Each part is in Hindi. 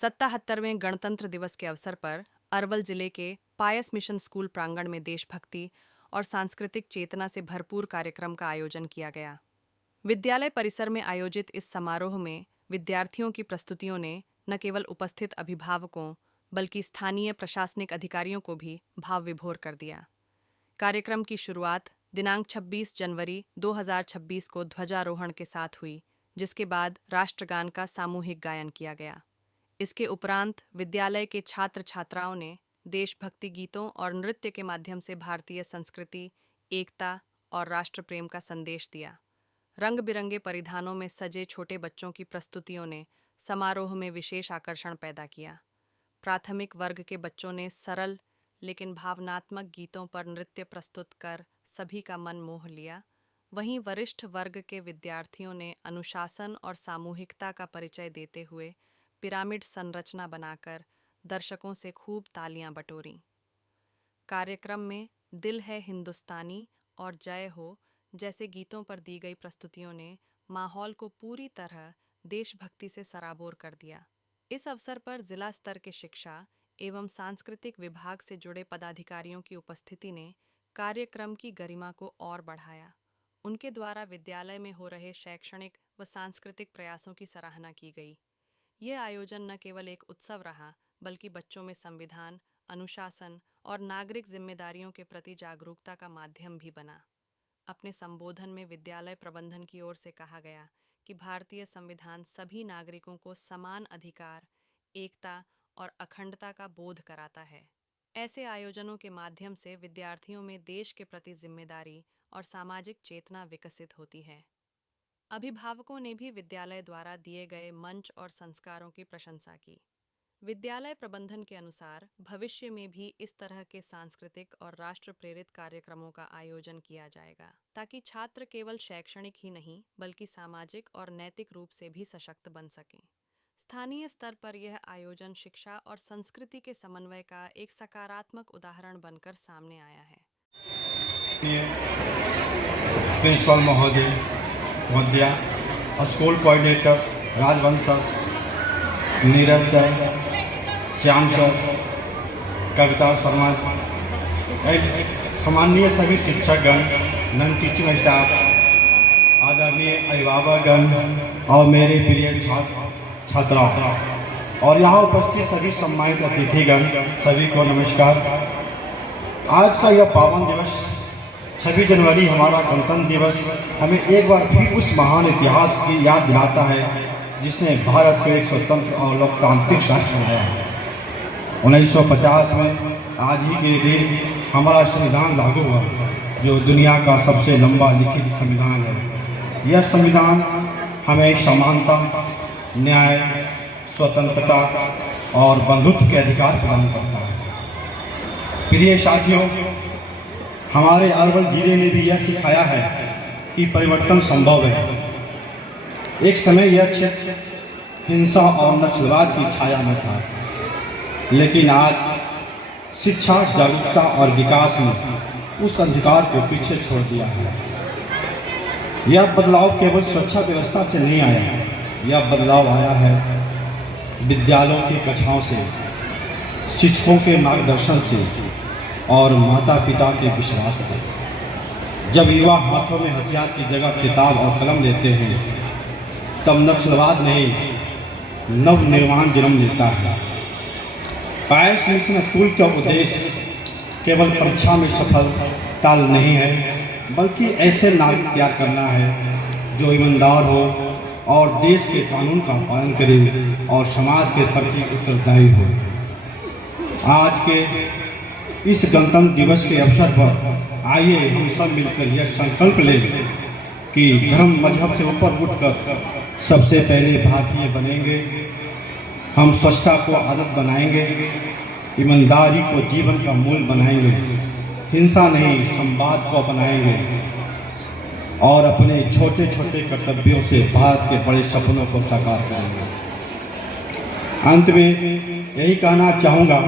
77वें गणतंत्र दिवस के अवसर पर अरवल जिले के पायस मिशन स्कूल प्रांगण में देशभक्ति और सांस्कृतिक चेतना से भरपूर कार्यक्रम का आयोजन किया गया। विद्यालय परिसर में आयोजित इस समारोह में विद्यार्थियों की प्रस्तुतियों ने न केवल उपस्थित अभिभावकों बल्कि स्थानीय प्रशासनिक अधिकारियों को भी भाव विभोर कर दिया। कार्यक्रम की शुरुआत दिनांक 26 जनवरी 2026 को ध्वजारोहण के साथ हुई, जिसके बाद राष्ट्रगान का सामूहिक गायन किया गया। इसके उपरांत विद्यालय के छात्र छात्राओं ने देशभक्ति गीतों और नृत्य के माध्यम से भारतीय संस्कृति, एकता और राष्ट्र प्रेम का संदेश दिया। रंग बिरंगे परिधानों में सजे छोटे बच्चों की प्रस्तुतियों ने समारोह में विशेष आकर्षण पैदा किया। प्राथमिक वर्ग के बच्चों ने सरल लेकिन भावनात्मक गीतों पर नृत्य प्रस्तुत कर सभी का मन मोह लिया। वहीं वरिष्ठ वर्ग के विद्यार्थियों ने अनुशासन और सामूहिकता का परिचय देते हुए पिरामिड संरचना बनाकर दर्शकों से खूब तालियां बटोरीं। कार्यक्रम में दिल है हिंदुस्तानी और जय हो जैसे गीतों पर दी गई प्रस्तुतियों ने माहौल को पूरी तरह देशभक्ति से सराबोर कर दिया। इस अवसर पर जिला स्तर के शिक्षा एवं सांस्कृतिक विभाग से जुड़े पदाधिकारियों की उपस्थिति ने कार्यक्रम की गरिमा को और बढ़ाया। उनके द्वारा विद्यालय में हो रहे शैक्षणिक व सांस्कृतिक प्रयासों की सराहना की गई। यह आयोजन न केवल एक उत्सव रहा, बल्कि बच्चों में संविधान, अनुशासन और नागरिक जिम्मेदारियों के प्रति जागरूकता का माध्यम भी बना। अपने संबोधन में विद्यालय प्रबंधन की ओर से कहा गया कि भारतीय संविधान सभी नागरिकों को समान अधिकार, एकता और अखंडता का बोध कराता है। ऐसे आयोजनों के माध्यम से विद्यार्थियों में देश के प्रति जिम्मेदारी और सामाजिक चेतना विकसित होती है। अभिभावकों ने भी विद्यालय द्वारा दिए गए मंच और संस्कारों की प्रशंसा की। विद्यालय प्रबंधन के अनुसार भविष्य में भी इस तरह के सांस्कृतिक और राष्ट्र प्रेरित कार्यक्रमों का आयोजन किया जाएगा, ताकि छात्र केवल शैक्षणिक ही नहीं बल्कि सामाजिक और नैतिक रूप से भी सशक्त बन सकें। स्थानीय स्तर पर यह आयोजन शिक्षा और संस्कृति के समन्वय का एक सकारात्मक उदाहरण बनकर सामने आया है। प्रिंसिपल महोदय, मध्या, school coordinator Rajvansh sir, Neeraj sir, Shyam sir, Kavita Sharma, सम्माननीय सभी शिक्षकगण, नॉन टीचिंग स्टाफ, आदरणीय अभिभावकगण और मेरे प्रिय छात्रा और यहाँ उपस्थित सभी सम्मानित अतिथिगण, सभी को नमस्कार। आज का यह पावन दिवस 26 जनवरी हमारा गणतंत्र दिवस हमें एक बार फिर उस महान इतिहास की याद दिलाता है जिसने भारत को एक स्वतंत्र और लोकतांत्रिक राष्ट्र बनाया है। 1950 में आज ही के दिन हमारा संविधान लागू हुआ, जो दुनिया का सबसे लंबा लिखित संविधान है। यह संविधान हमें समानता, न्याय, स्वतंत्रता और बंधुत्व के अधिकार प्रदान करता है। प्रिय साथियों, हमारे अरवल जिले ने भी यह सिखाया है कि परिवर्तन संभव है। एक समय यह क्षेत्र हिंसा और नक्सलवाद की छाया में था, लेकिन आज शिक्षा, जागरूकता और विकास ने उस अंधकार को पीछे छोड़ दिया है। यह बदलाव केवल सुरक्षा व्यवस्था से नहीं आया, यह बदलाव आया है विद्यालयों की कक्षाओं से, शिक्षकों के मार्गदर्शन से और माता पिता के विश्वास से। जब युवा हाथों में हथियार की जगह किताब और कलम लेते हैं, तब नक्सलवाद नहीं, नव निर्माण जन्म लेता है। पायस मिशन स्कूल का उद्देश्य केवल परीक्षा में सफलता नहीं है, बल्कि ऐसे नागरिक तैयार करना है जो ईमानदार हो और देश के कानून का पालन करे और समाज के प्रति उत्तरदायी हो। आज के इस गणतंत्र दिवस के अवसर पर आइए हम सब मिलकर यह संकल्प लें कि धर्म मजहब से ऊपर उठकर सबसे पहले भारतीय बनेंगे। हम स्वच्छता को आदत बनाएंगे, ईमानदारी को जीवन का मूल बनाएंगे, हिंसा नहीं संवाद को अपनाएंगे और अपने छोटे छोटे कर्तव्यों से भारत के बड़े सपनों को साकार करेंगे। अंत में यही कहना चाहूँगा,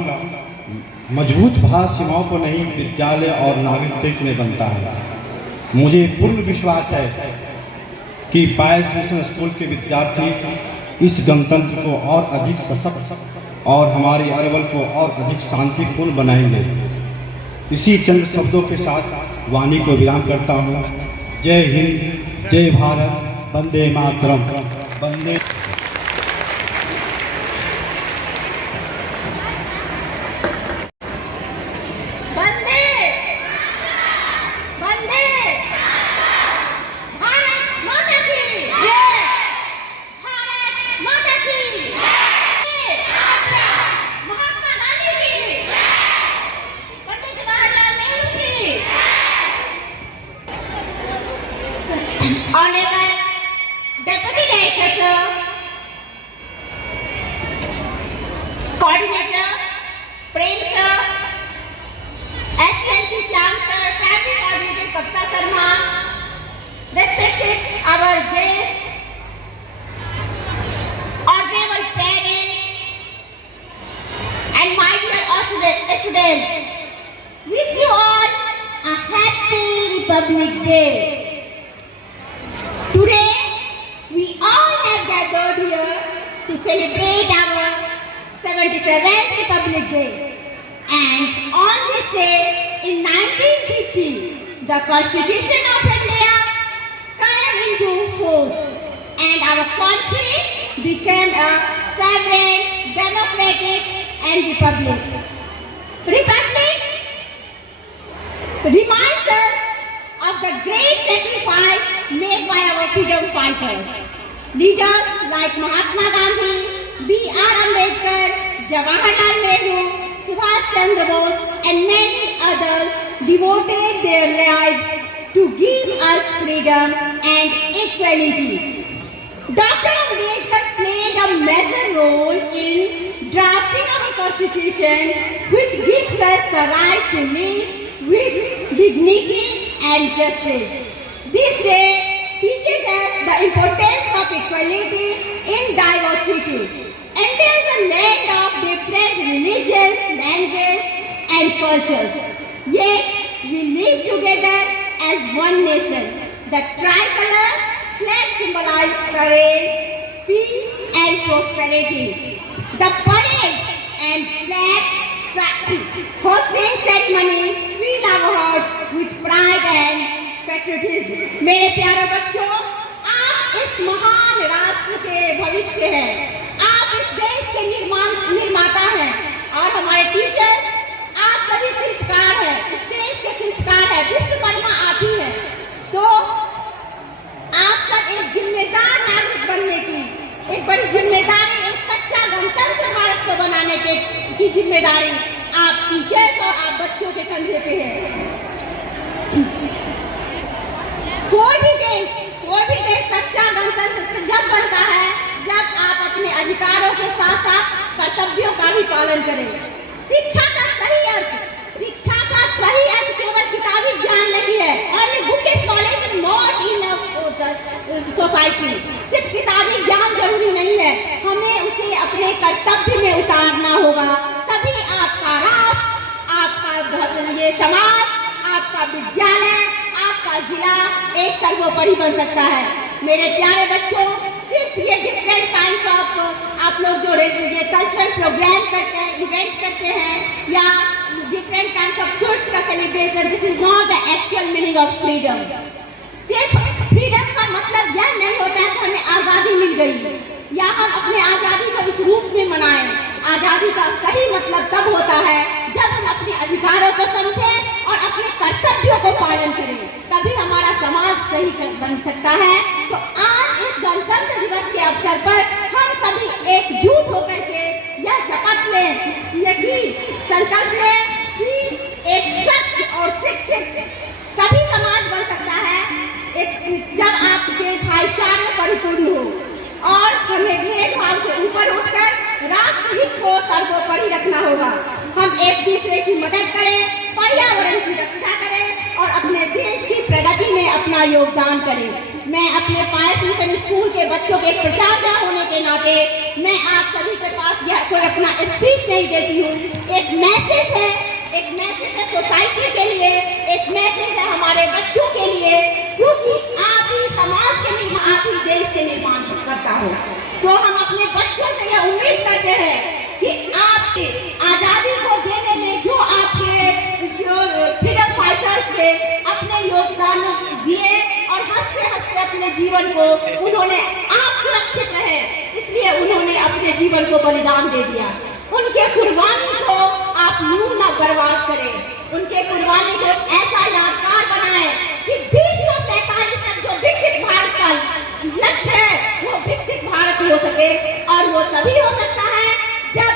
मजबूत भारत सीमाओं को नहीं, विद्यालय और नागरिक में बनता है। मुझे पूर्ण विश्वास है कि पायस मिशन स्कूल के विद्यार्थी इस गणतंत्र को और अधिक सशक्त और हमारे अरवल को और अधिक शांतिपूर्ण बनाएंगे। इसी चंद शब्दों के साथ वाणी को विराम करता हूँ। जय हिंद, जय भारत, वंदे मातरम, वंदे। Honorable Deputy Director Sir, Coordinator Prem Sir, STNC Shyam Sir, Primary Coordinator Kapta Sharma, respected our guests, honorable parents, and my dear students, wish you all a happy Republic Day. Today, we all have gathered here to celebrate our 77th Republic Day. And on this day, in 1950, the Constitution of India came into force and our country became a sovereign, democratic and republic. Republic reminds us of the great sacrifice made by our freedom fighters. Leaders like Mahatma Gandhi, B.R. Ambedkar, Jawaharlal Nehru, Subhash Chandra Bose and many others devoted their lives to give us freedom and equality. Dr. Ambedkar played a major role in drafting our constitution, which gives us the right to live with dignity and justice. This day teaches us the importance of equality in diversity. India is a land of different religions, languages and cultures. Yet we live together as one nation. The tricolor flag symbolizes courage, peace and prosperity. The parade and flag hosting ceremony fill our hearts with pride and patriotism. मेरे प्यारे बच्चों, आप इस महान राष्ट्र के भविष्य हैं। आप इस देश के निर्माता हैं और हमारे टीचर्स, आप सभी शिल्पकार हैं, इस देश के शिल्पकार हैं, विश्वकर्मा आप ही हैं। तो आप सब एक जिम्मेदार नागरिक बनने की एक बड़ी जिम्मेदारी, एक सच्चा गणतंत्र भारत को बनाने की जिम्मेदारी आप टीचर्स और आप बच्चों के कंधे पे है। कोई भी देश सच्चा गणतंत्र जब बनता है जब आप अपने अधिकारों के साथ साथ कर्तव्यों का भी पालन करें। शिक्षा का सही अर्थ केवल किताबी ज्ञान नहीं है। Only bookish knowledge is not enough for the society. सिर्फ किताबी ज्ञान जरूरी नहीं है, हमें उसे अपने कर्तव्य में उतारना होगा। तभी आपका राष्ट्र, आपका ये समाज, आपका विद्यालय, आपका जिला एक सर्वोपरि बन सकता है। मेरे प्यारे बच्चों, सिर्फ ये डिफरेंट काइंड्स ऑफ आप लोग जो ये कल्चरल प्रोग्राम करते हैं, इवेंट करते हैं या डिफरेंट काइंड्स ऑफ सूट्स का celebration, this is not the actual meaning of freedom. सिर्फ फ्रीडम का मतलब यह नहीं होता है कि हमें आज़ादी मिल गई या हम अपने आज़ादी को इस रूप में मनाएं। आज़ादी का सही मतलब तब होता है जब हम अपने अधिकारों को समझें और अपने कर्तव्यों को पालन करें, तभी हमारा समाज सही बन सकता है। तो आज इस गणतंत्र दिवस के अवसर पर हम सभी एकजुट होकर के यह शपथ लें, यही संकल्प लें कि एक स्वच्छ और शिक्षित तभी समाज बन सकता है जब आपके भाईचारे परिपूर्ण हो और हमें भेदभाव से ऊपर उठकर राष्ट्रहित को सर्वोपरि रखना होगा। हम एक दूसरे की मदद करें, पर्यावरण की रक्षा करें और अपने देश की प्रगति में अपना योगदान करें। मैं अपने पायस मिशन स्कूल के बच्चों के प्रचारक होने के नाते मैं आप सभी के पास यह कोई अपना स्पीच नहीं देती हूँ। एक मैसेज है सोसाइटी के लिए, एक मैसेज है हमारे बच्चों के लिए, क्योंकि आप ही समाज के निर्माण, आप ही देश के निर्माण करता हो। तो हम अपने बच्चों से यह उम्मीद करते हैं कि आपकी आजादी को देने में जो आपके फ्रीडम फाइटर्स थे अपने योगदान दिए और हंसते हंसते अपने जीवन को उन्होंने आप सुरक्षित रहे इसलिए उन्होंने अपने जीवन को बलिदान दे दिया। उनके कुर्बानी को आप यूं न बर्बाद करें, उनके कुर्बानी को ऐसा यादगार बनाएं कि 2047 तक जो विकसित भारत का लक्ष्य है वो विकसित भारत हो सके और वो तभी हो सकता है जब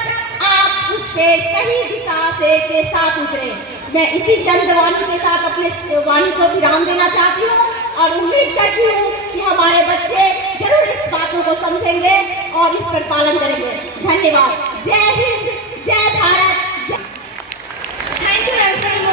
आप उस पे सही दिशा से के साथ उतरे। मैं इसी चंद वाणी के साथ अपने वाणी को विराम देना चाहती हूँ और उम्मीद करती हूँ कि हमारे बच्चे जरूर इस बातों को समझेंगे और इस पर पालन करेंगे। धन्यवाद। जय हिंद, जय भारत। Thank you, Reverend